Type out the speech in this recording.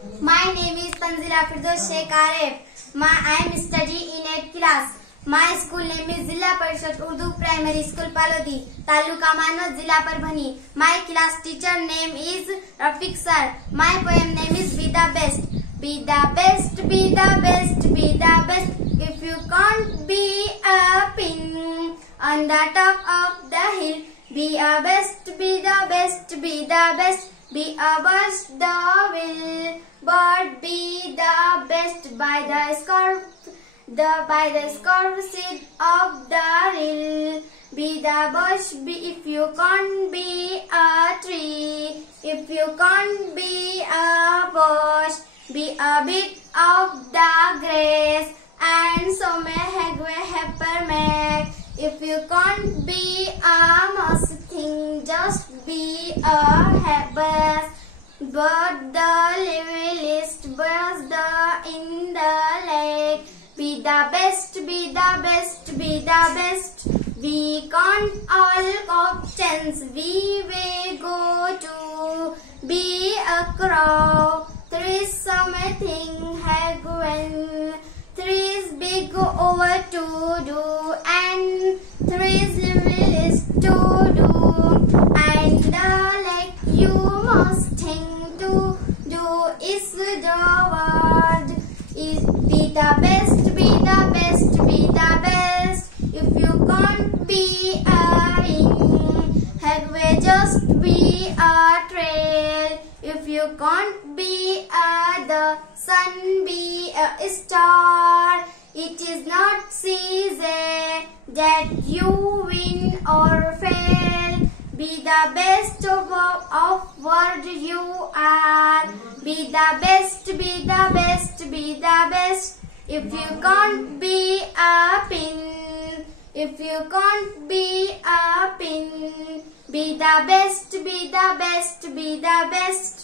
My name is Tanzila Firdaus Sheikh Arif. I am studying in 8th class. My school name is Zilla Parishad Urdu Primary School Palodi, Taluka Manwat, Zilla Parbhani. My class teacher name is Rafiq sir. My poem name is Be the Best. Be the best, be the best, be the best. If you can't be a pin on the top of the hill, be a best, be the best, be the best. Be a burst the will, but be the best by the scarf seed of the rill. Be the bush, if you can't be a tree. If you can't be a bush, be a bit of the grass, and so may heppermac. If you can't be a mouse thing, just be a habas. But the littlest birds in the lake. Be the best, be the best, be the best. We can't all options, we may go to be a crow. There is something when there is big over to do, and there is little to do, and the like you must think to do is the word. Is be the best, be the best, be the best. If you can't be a ring, headway just be a trail. If you can't be the sun, be a star. It is not easy that you win or fail. Be the best of what you are. Be the best, be the best, be the best. If you can't be a pin, if you can't be a pin, be the best, be the best, be the best.